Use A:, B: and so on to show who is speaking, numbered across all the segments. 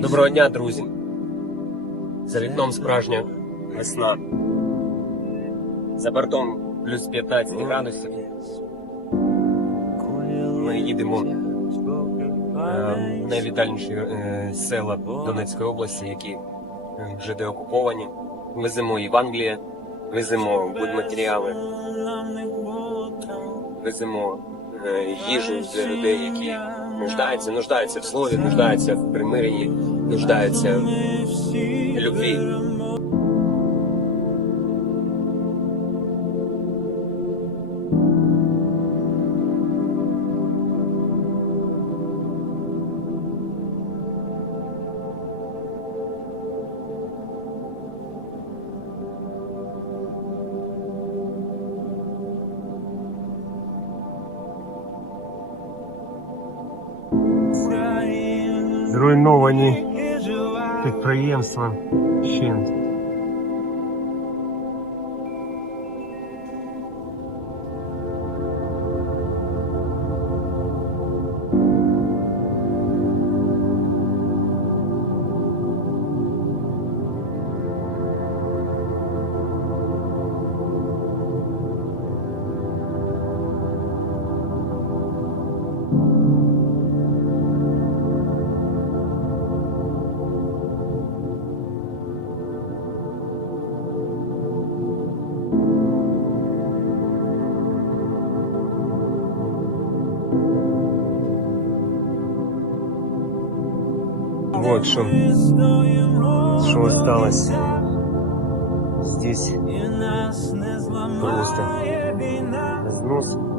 A: Доброго дня, друзі. За вікном справжня весна. За бортом плюс 15 градусів. Ми їдемо е, в найвітальніші е, села Донецької області, які е, вже деокуповані. Веземо і в Англію, веземо будматеріали, веземо е, їжу для людей, які нуждаються, нуждаються в слові, нуждаються в примиренні, нуждаються в любві.
B: Зруйновані підприємства. Ще Вот что, что осталось здесь. Просто разнос.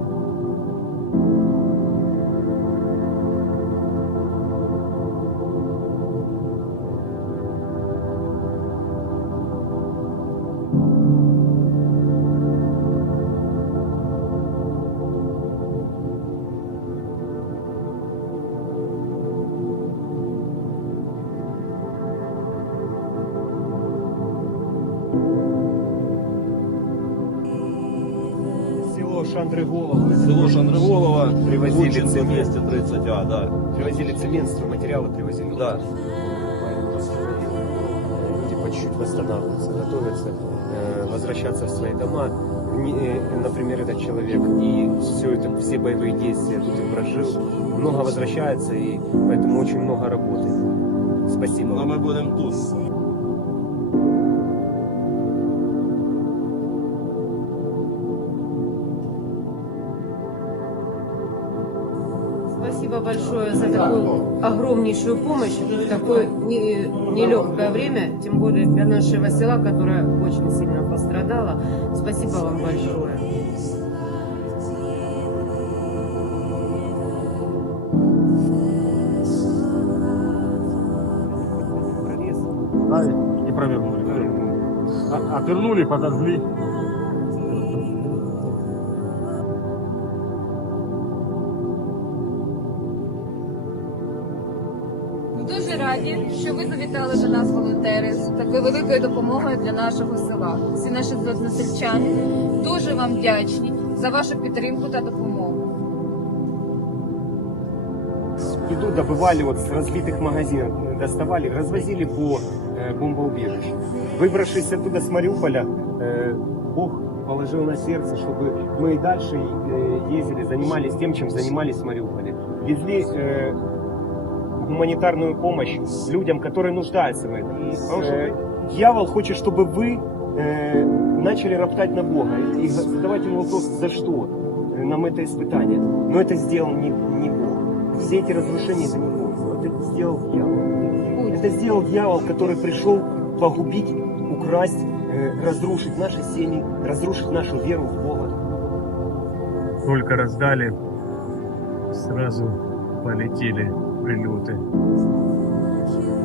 B: Село Шандриголово.
C: Село Шандриголова,
B: Привозили
C: Гурченко,
B: цемент.
C: 230А, да.
B: Привозили цемент, стройматериалы привозили.
C: Да.
B: Люди по чуть-чуть восстанавливаются, готовятся э, возвращаться в свои дома. Не- э, например, этот человек и все это, все боевые действия тут и прожил. Много возвращается и поэтому очень много работы. Спасибо.
C: Но
B: вам.
C: ми будемо тут.
D: Спасибо большое за такую огромнейшую помощь в такое не- нелегкое время, тем более для нашего села, которое очень сильно пострадало. Спасибо вам большое.
B: Прорез.
E: и провернули. А- Отвернули, подожгли.
F: дуже раді, що ви завітали до нас, волонтери, з такою великою допомогою для нашого села. Всі наші односельчани дуже вам вдячні за вашу підтримку та допомогу.
B: Еду добывали вот с разбитых магазинов, доставали, развозили по э, бомбоубежищу. Выбравшись оттуда с Мариуполя, э, Бог положил на сердце, чтобы мы и дальше э, ездили, занимались тем, чем занимались в Мариуполе. Везли э, гуманитарную помощь людям, которые нуждаются в этом. Э, дьявол хочет, чтобы вы э, начали роптать на Бога и задавать ему вопрос, за что нам это испытание. Но это сделал не, не Бог. Все эти разрушения это не Бог. Это сделал дьявол. Это сделал дьявол, который пришел погубить, украсть, э, разрушить наши семьи, разрушить нашу веру в Бога.
E: Только раздали, сразу полетели फ्रेंडली होते हैं।